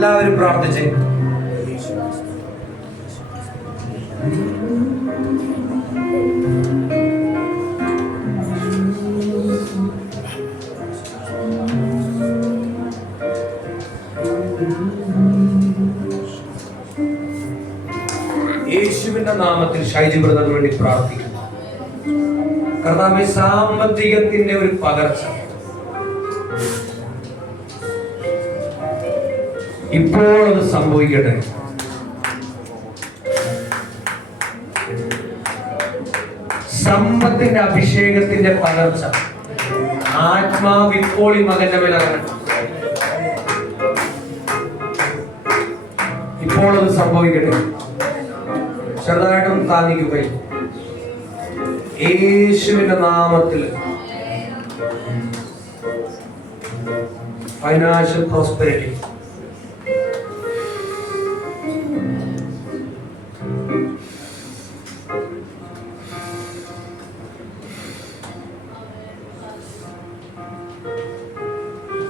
എല്ലാവരും പ്രാർത്ഥിച്ച് യേശുവിന്റെ നാമത്തിൽ ഷൈജി ബ്രദറിന് വേണ്ടി പ്രാർത്ഥിക്കുന്നു. കർത്താവേ, സാമ്പത്തികത്തിന്റെ ഒരു പകർച്ച ഇപ്പോൾ അത് സംഭവിക്കട്ടെ. സമ്പത്തിന്റെ അഭിഷേകത്തിന്റെ പകർച്ച ആത്മാവ് ഇപ്പോൾ ഈ മകന്റെ മേൽ ഇറങ്ങണം. ഇപ്പോൾ അത് സംഭവിക്കട്ടെ. ചെറുതായിട്ടും താങ്ങിക്കുകയും യേശുവിന്റെ നാമത്തിൽ ഫൈനാൻഷ്യൽ പ്രോസ്പെരിറ്റി,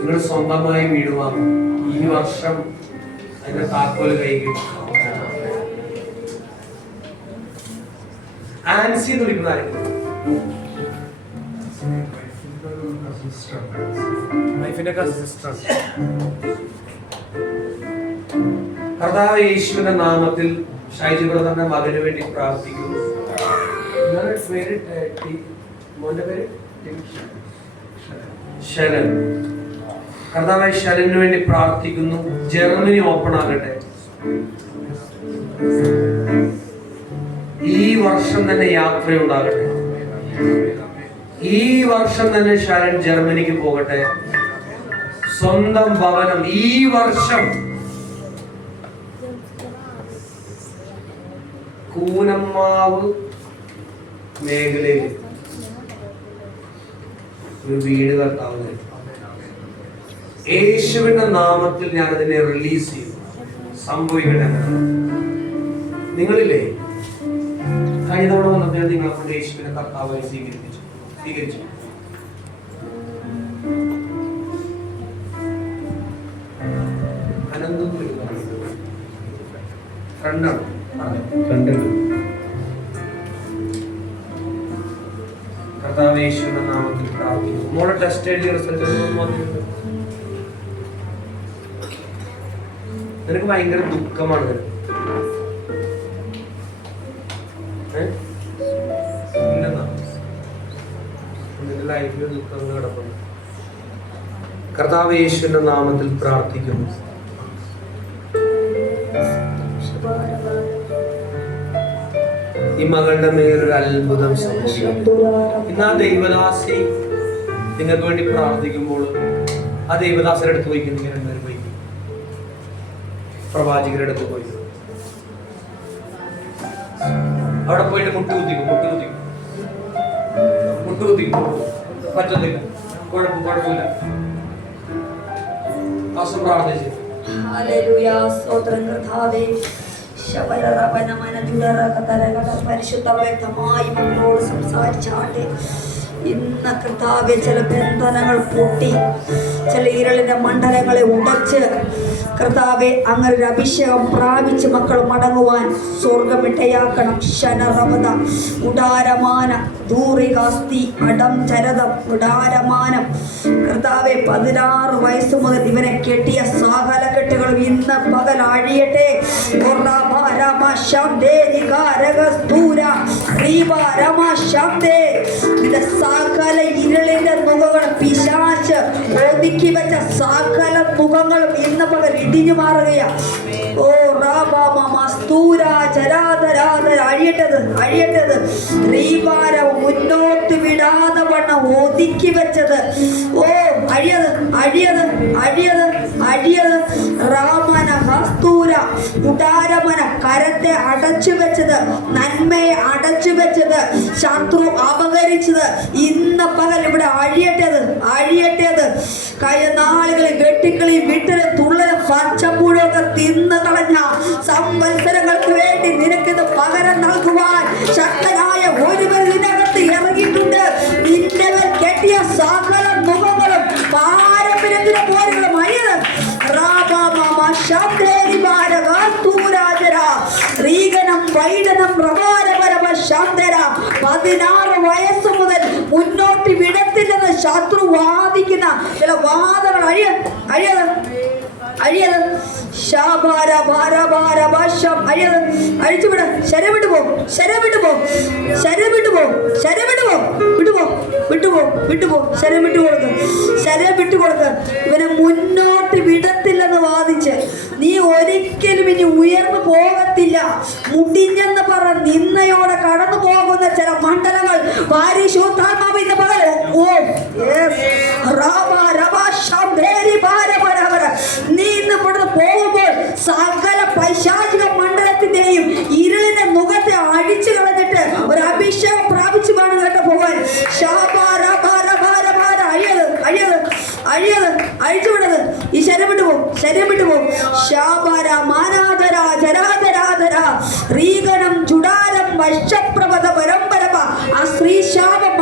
നിങ്ങൾ സ്വന്തമായി വീട് വാങ്ങും. ഈ വർഷം അതിന്റെ താക്കോല് കൈകിട്ടും. ആൻസി എന്ന് വിളിക്കുന്ന ആരെങ്കിലും കർത്താവ് യേശുവിന്റെ നാമത്തിൽ ഷൈജി ബ്രദറിന്റെ മകന് വേണ്ടി പ്രാർത്ഥിക്കുന്നു. ശരൺ. കർത്താവായ ശരണിന് വേണ്ടി പ്രാർത്ഥിക്കുന്നു. ജർമ്മനി ഓപ്പൺ ആകട്ടെ. ഈ വർഷം തന്നെ യാത്രയുണ്ടാകട്ടെ. ഈ വർഷം തന്നെ ശരൺ ജർമ്മനിക്ക് പോകട്ടെ. സ്വന്തം ഭവനം ഈ വർഷം. കൂനമ്മാവ് മേഖലയിൽ ഒരു വീട് കർത്താവ് യേശുവിന്റെ നാമത്തിൽ ഞാൻ അതിനെ റിലീസ് ചെയ്യും. സംഭവിക്കട്ടെ. നിങ്ങളില്ലേ കഴിഞ്ഞ തവണ വന്നപ്പോൾ നിങ്ങളെ കൊണ്ട് യേശുവിനെ കർത്താവായി സ്വീകരിച്ചു. കർത്താവ് യേശുവിന്റെ നാമത്തിൽ പ്രാർത്ഥിക്കുന്നു. മോളെ ടെസ്റ്റ് എഴുതിയ റിസൾട്ട് വന്നിട്ടുണ്ട്. നിനക്ക് ഭയങ്കര ദുഃഖമാണ്. ലൈഫിൽ ദുഃഖം കിടക്കുന്നു. കർത്താവ് യേശുവിന്റെ നാമത്തിൽ പ്രാർത്ഥിക്കുന്നു. ഈ മകളുടെ മേലൊരു അത്ഭുതം സംഭവിക്കും. ഇന്ന് ആ ദൈവദാസി നിങ്ങൾക്ക് വേണ്ടി പ്രാർത്ഥിക്കുമ്പോൾ ആ ദൈവദാസരുടെ അടുത്ത് പോയിക്കും. നിങ്ങൾ രണ്ടുപേരും പോയി പ്രവാചകരുടെ അടുത്ത് പോയി അവിടെ പോയിട്ട് മുട്ടുകുത്തിക്കും. പറ്റത്തില്ല, കുഴപ്പമില്ല. പ്രാർത്ഥിച്ചു. പരിശുദ്ധ വ്യക്തമായി മക്കളോട് സംസാരിച്ചാട്ടെ. ഇന്ന് കർത്താവെ ചില ബന്ധനങ്ങൾ പൊട്ടി, ചില ഇരുളിന്റെ മണ്ഡലങ്ങളെ ഉടച്ച് കർത്താവെ അങ്ങനൊരു അഭിഷേകം പ്രാപിച്ച് മക്കൾ മടങ്ങുവാൻ സ്വർഗമിട്ടയാക്കണം. ശനറമത ഉടാരമാന ദൂറികാസ്തി അടം ചരതം ഉടാരമാനം. കർത്താവെ 16 വയസ്സ് മുതൽ ഇവനെ കെട്ടിയ സകല കെട്ടുകളും ഇന്ന് പകൽ അഴിയട്ടെ. സകല ഇരുളിന്റെ മുഖങ്ങളും പിശാച് ഒതുക്കി വെച്ച സകല മുഖങ്ങളും ഇന്ന് പകൽ ഇടിഞ്ഞു മാറുകയാണ്. ഓ റാബാമസ്തൂര ചരാതരാത അഴിയട്ടത് ശ്രീവാരം മുന്നോട്ട് വിടാതെ വണ്ണം ഒതുക്കി വെച്ചത്. ഓ അഴിയത് രാമന ഹസ്തൂര കുടാരമന കരത്തെ അടച്ചു വെച്ചത്, നന്മയെ അടച്ചു വെച്ചത്, ശത്രു അപകരിച്ചത് ഇന്ന് പകൽ ഇവിടെ അഴിയട്ടത്. കഴിഞ്ഞ നാളുകളിൽ വെട്ടിക്കളി വിട്ടലും തുള്ളലും പച്ചപ്പൂഴൊക്കെ തിന്ന് കളഞ്ഞ സംവത്സരങ്ങൾക്ക് വേണ്ടി നിനക്കിത് പകരം നൽകുവാൻ ശക്തനായ ഒരുവൻ ഇതിനകത്ത് ഇറങ്ങിയിട്ടുണ്ട്. നിന്റെ മേൽ കെട്ടിയ സകല മുഖങ്ങളും പാരമ്പര്യത്തിന് പോലെയുള്ള മഴ ശാന്തര 16 വയസ്സ് മുതൽ മുന്നോട്ട് വിടത്തില്ലെന്ന് ശത്രു വാദിക്കുന്ന ചില വാദങ്ങൾ അഴിയത് ശാഭാര ഭാര ഭാര ഭാഷം അഴിച്ചുവിട ശരം വിട്ടുപോ ശരം വിട്ടുപോ ശരം വിട്ടുപോ ശരം വിട്ടുപോ വിട്ടുപോ വിട്ടുപോ വിട്ടുപോ ശരം വിട്ടുകൊടുക്ക് ഇവനെ മുന്നോട്ട് വിടത്തില്ലെന്ന് വാദിച്ച് നീ ഒരിക്കലും ഇനി ഉയർന്നു പോകത്തില്ല. മുടിഞ്ഞെന്ന് പറ നിന്നയോടെ കടന്നു പോകുന്ന ചില മണ്ഡലങ്ങൾ പരിശുദ്ധാത്മാവിന്റെ പകരം നീ ഇന്ന് ഇവിടുന്ന് പോകുമ്പോൾ സകല പൈശാചിക മണ്ഡലത്തിന്റെയും ഇരുളിന്റെ മുഖത്തെ അടിച്ചു കളഞ്ഞിട്ട് ഒരു അഭിഷേകം പ്രാപിച്ചു വേണം കേട്ടോ പോവാൻ. അഴിച്ചുവിടത് ഈ ശരം വിട്ടുപോ ശാബാര മാനാദര ജരാധരാധര റീഗനം ചുടാരം വശപ്രഭത പരമ്പരമ. ആ സ്ത്രീ ശാപം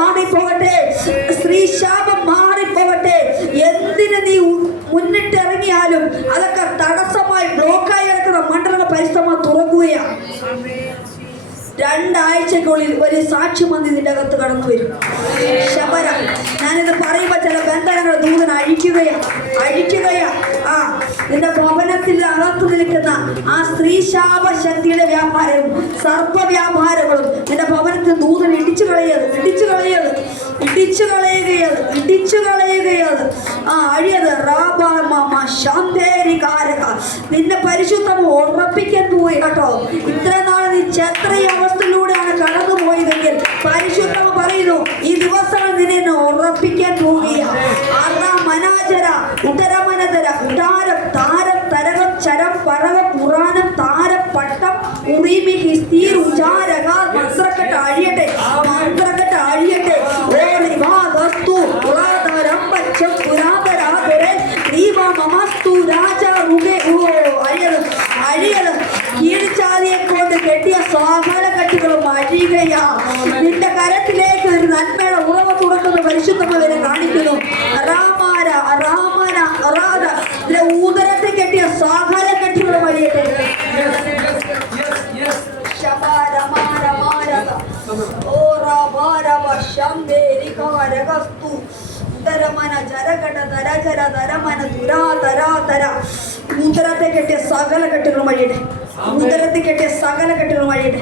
മാറിപ്പോകട്ടെ. എന്തിന് നീ മുന്നിട്ടിറങ്ങിയാലും അതൊക്കെ തടസ്സമായി ബ്ലോക്കായി കിടക്കുന്ന മണ്ഡലങ്ങൾ പരിസ്ഥിതി തുറക്കുകയാണ്. 2 ആഴ്ചക്കുള്ളിൽ ഒരു സാക്ഷിമന്തി നിന്റെ അകത്ത് കടന്നു വരും. ശബരം ഞാനിത് പറയുമ്പോൾ ചില ബന്ധനങ്ങൾ ദൂതൻ അഴിക്കുകയാ. നിന്റെ ഭവനത്തിൽ അകത്ത് നിൽക്കുന്ന ആ സ്ത്രീ ശാപ ശക്തിയുടെ വ്യാപാരവും സർപ്പ വ്യാപാരങ്ങളും നിന്റെ ഭവനത്തിൽ ദൂതൻ ഇടിച്ചു കളയത്. അഴിയത് നിന്നെ പരിശുദ്ധം ഉറപ്പിക്കാൻ പോയി കേട്ടോ. ഇത്ര നാൾ നീ ക്ഷത്രിയ അവസ്ഥയിലൂടെയാണ് കടന്നു പോയതെങ്കിൽ പരിശുദ്ധം പറയുന്നു ഈ ദിവസങ്ങൾ നിന്നെ ഉറപ്പിക്കാൻ പോവുകയാണ്. മനാചര ഉദരമനതര ഉദാരം താരം തരകം ചരം പറകം പുറാണം താരം പട്ടം ഉറീമി ഹിസ്തീർ ഉജാരക മന്ത്രക്കെട്ട് അഴിയട്ടെ. കീഴ്ചാതിയെ കൊണ്ട് കെട്ടിയ സ്വാഭാര കെട്ടുകളും അഴിയുകയാ. നിന്റെ കരത്തിലേക്ക് ഒരു നന്മയുടെ ഉറവ തുറക്കുന്ന പരിശുദ്ധമവരെ കാണിക്കുന്നു. ഊദരത്തെ കെട്ടിയ സ്വാഭാര കെട്ടുകളും അഴിയട്ടെ. ഉദരത്തെ കെട്ടിയ സകല കെട്ടുകളും അഴിയട്ടെ. ഉദരത്തിൽ കെട്ടിയ സകല കെട്ടുകളും അഴിയട്ടെ.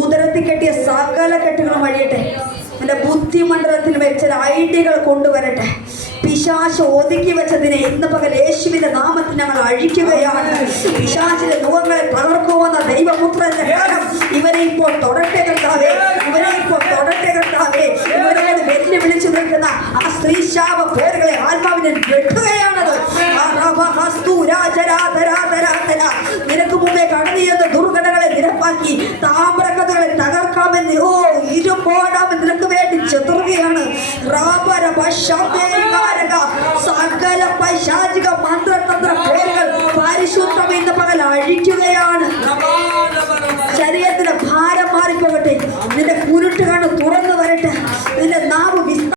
ഉദരത്തിൽ കെട്ടിയ സകല കെട്ടുകളും അഴിയട്ടെ. എൻ്റെ ബുദ്ധിമണ്ഡലത്തിൽ വെച്ച ഐഡിയകൾ കൊണ്ടുവരട്ടെ. പിശാച് ഒതുക്കി വെച്ചതിനെ ഇന്ന് പകൽ യേശുവിന്റെ നാമത്തിൽ ഞങ്ങൾ അഴിക്കുകയാണ്. പിശാചിന്റെ മുഖങ്ങളെ തകർക്കുമെന്ന ദൈവപുത്രന്റെ കാലം ഇവരെ ഇപ്പോൾ തൊടട്ടെ കർത്താവേ. ഇവരോട് വെല്ലുവിളിച്ചു നിൽക്കുന്ന ആ സ്ത്രീ ശാപ പേരുകളെ ആത്മാവിനെ വെട്ടുകയാണത്. നിനക്ക് മുമ്പേ കടന്നു ചെന്ന ദുർഘടങ്ങളെ നിരപ്പാക്കി താമ്രകഥകളെ തകർക്കാമെന്ന് ഇരുമ്പോടാമെന്ന് നിനക്ക് വേണ്ടി ചെറുകയാണ്.